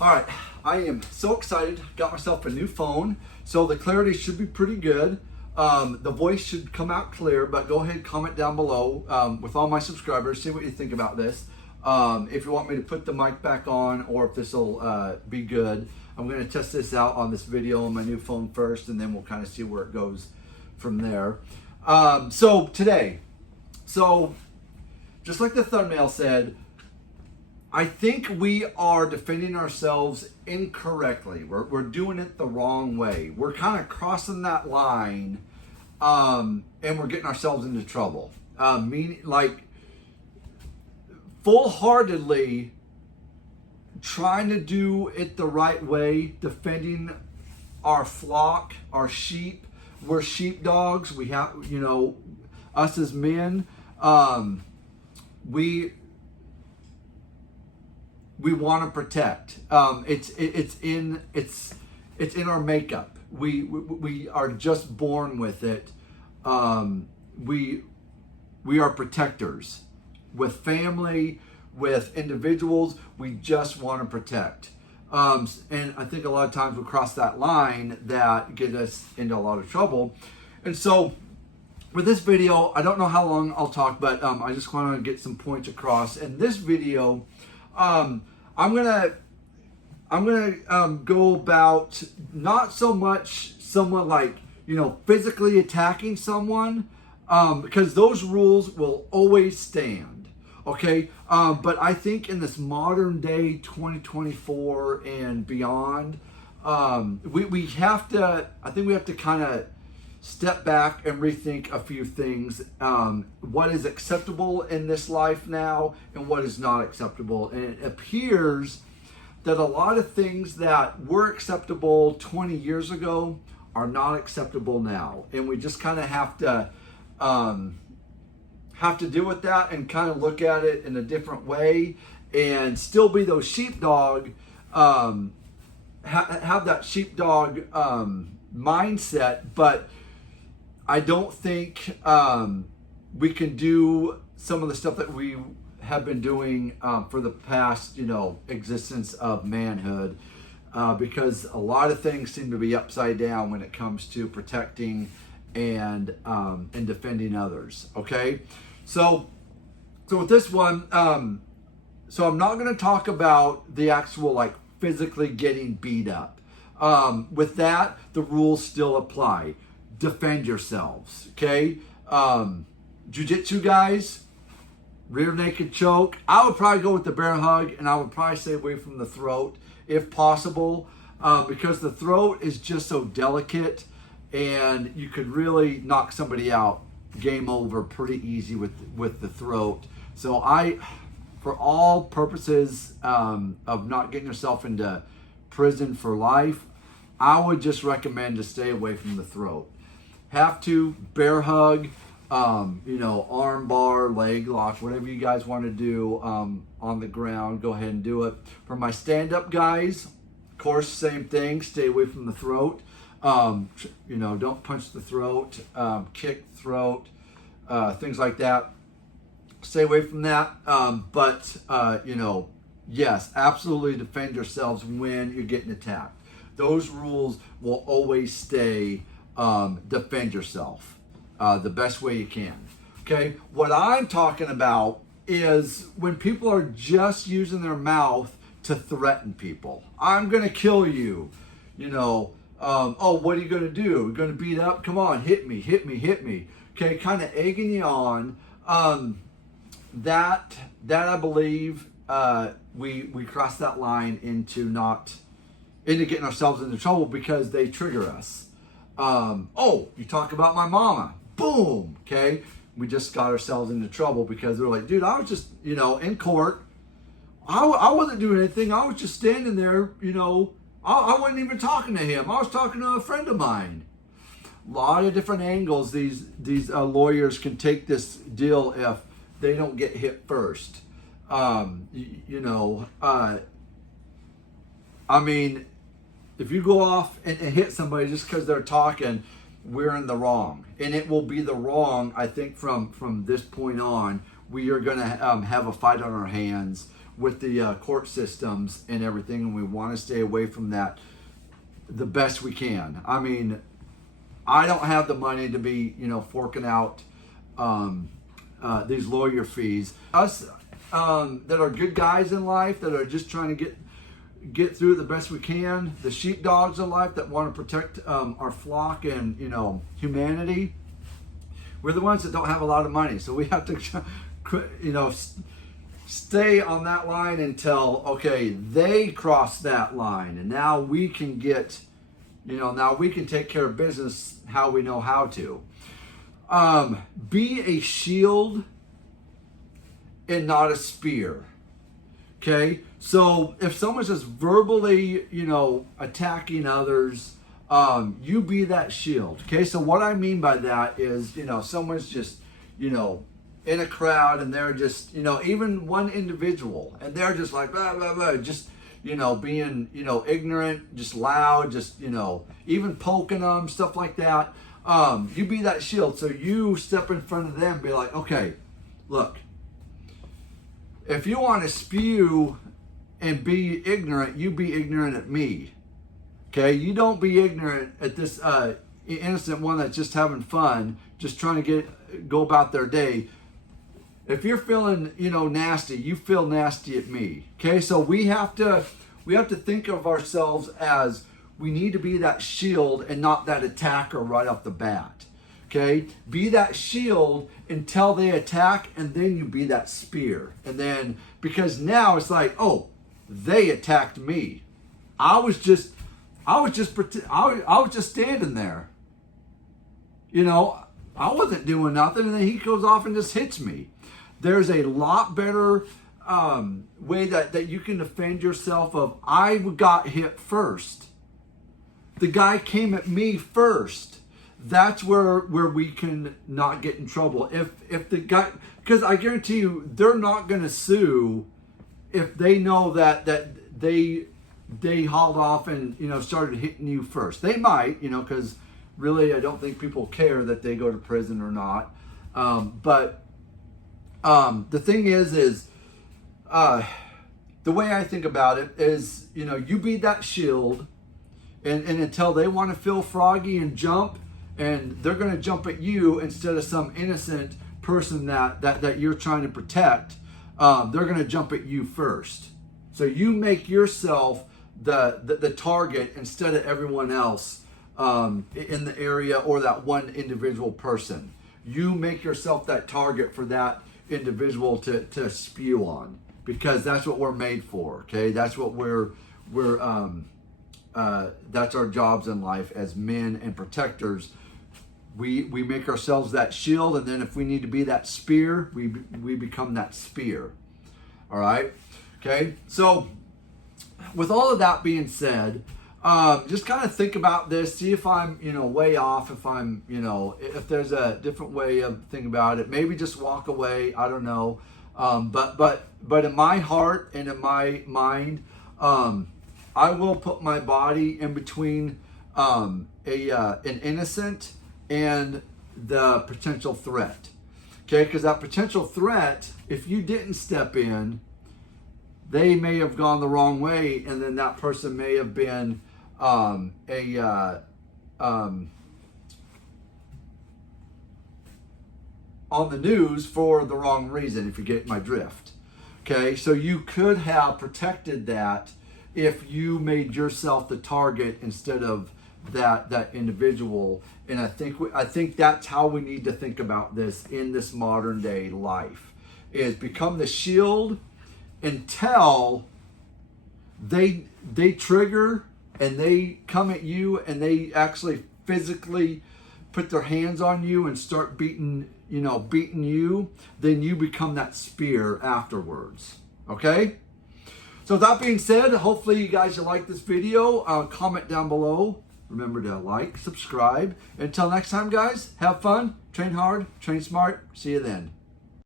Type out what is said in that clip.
All right, I am so excited. Got myself a new phone, so the clarity should be pretty good. The voice should come out clear, but go ahead, comment down below with all my subscribers. See what you think about this. If you want me to put the mic back on or if this will be good. I'm going to test this out on this video on my new phone first, and then we'll kind of see where it goes from there. So today, just like the thumbnail said, I think we are defending ourselves incorrectly. We're doing it the wrong way. We're kind of crossing that line, and we're getting ourselves into trouble. Meaning, like, full-heartedly trying to do it the right way, defending our flock, our sheep. We're sheepdogs. We have, us as men, we want to protect. It's in our makeup. We are just born with it. We are protectors. With family, with individuals, we just want to protect. And I think a lot of times we cross that line that get us into a lot of trouble. And so with this video, I don't know how long I'll talk, but I just want to get some points across. In this video, I'm gonna go about not so much someone like physically attacking someone, because those rules will always stand. Okay, but I think in this modern day 2024 and beyond, we have to. I think we have to kind of step back and rethink a few things. What is acceptable in this life now and what is not acceptable. And it appears that a lot of things that were acceptable 20 years ago are not acceptable now. And we just kind of have to deal with that and kind of look at it in a different way and still be those sheepdog, have that sheepdog mindset, but I don't think we can do some of the stuff that we have been doing for the past, existence of manhood, because a lot of things seem to be upside down when it comes to protecting and defending others. Okay, so with this one, so I'm not going to talk about the actual like physically getting beat up. With that, the rules still apply. Defend yourselves, okay? Jiu-jitsu guys, rear naked choke. I would probably go with the bear hug, and I would probably stay away from the throat if possible, because the throat is just so delicate, and you could really knock somebody out, game over, pretty easy with the throat. So for all purposes of not getting yourself into prison for life, I would just recommend to stay away from the throat. Have to bear hug, arm bar, leg lock, whatever you guys want to do on the ground, go ahead and do it. For my stand-up guys, of course, same thing, stay away from the throat. Don't punch the throat, kick the throat, things like that. Stay away from that. But yes, absolutely defend yourselves when you're getting attacked. Those rules will always stay. Defend yourself the best way you can. Okay, what I'm talking about is when people are just using their mouth to threaten people. I'm gonna kill you. Oh, what are you gonna do? You're gonna beat up? Come on, hit me. Okay, kind of egging you on. That I believe we cross that line into getting ourselves into trouble because they trigger us. You talk about my mama, boom, okay? We just got ourselves into trouble because they're like, dude, I was just, in court. I wasn't doing anything. I was just standing there, I wasn't even talking to him. I was talking to a friend of mine. A lot of different angles these lawyers can take this deal if they don't get hit first. If you go off and hit somebody just because they're talking, we're in the wrong. And it will be the wrong, I think, from this point on. We are going to have a fight on our hands with the court systems and everything, and we want to stay away from that the best we can. I mean, I don't have the money to be, forking out these lawyer fees. Us that are good guys in life, that are just trying to get through it the best we can, the sheepdogs in life that want to protect our flock and, humanity, we're the ones that don't have a lot of money. So we have to, stay on that line until, okay, they cross that line. And now we can get, now we can take care of business how we know how to. Be a shield and not a spear. Okay? So if someone's just verbally, attacking others, you be that shield. Okay? So what I mean by that is, someone's just, in a crowd and they're just, even one individual, and they're just like, blah, blah, blah, just, being, ignorant, just loud, just, even poking them, stuff like that. You be that shield. So you step in front of them and be like, okay, look, if you want to spew and be ignorant, you be ignorant at me. Okay? You don't be ignorant at this innocent one that's just having fun, just trying to go about their day. If you're feeling, nasty, you feel nasty at me. Okay? So we have to think of ourselves as we need to be that shield and not that attacker right off the bat. Okay? Be that shield until they attack, and then you be that spear. And then, because now it's like, oh, they attacked me. I was just standing there. I wasn't doing nothing, and then he goes off and just hits me. There's a lot better way that you can defend yourself of, I got hit first. The guy came at me first. That's where we can not get in trouble. If the guy, because I guarantee you, they're not going to sue if they know that they hauled off and started hitting you first. They might, because really I don't think people care that they go to prison or not. But the thing is the way I think about it is, you be that shield, and until they want to feel froggy and jump, and they're going to jump at you instead of some innocent person that you're trying to protect, they're going to jump at you first. So you make yourself the target instead of everyone else in the area or that one individual person. You make yourself that target for that individual to spew on, because that's what we're made for. Okay, that's what that's our jobs in life as men and protectors. We make ourselves that shield, and then if we need to be that spear, we become that spear. All right, okay. So with all of that being said, just kind of think about this. See if I'm, way off. If I'm, if there's a different way of thinking about it. Maybe just walk away. I don't know. But in my heart and in my mind, I will put my body in between an innocent and the potential threat. Okay, because that potential threat, if you didn't step in, they may have gone the wrong way, and then that person may have been on the news for the wrong reason, if you get my drift. Okay, so you could have protected that if you made yourself the target instead of that individual. And I think that's how we need to think about this in this modern day life, is become the shield until they trigger and they come at you and they actually physically put their hands on you and start beating you, then you become that spear afterwards. Okay? So that being said, hopefully you guys will like this video. Comment down below. Remember to like, subscribe. Until next time, guys, have fun, train hard, train smart. See you then.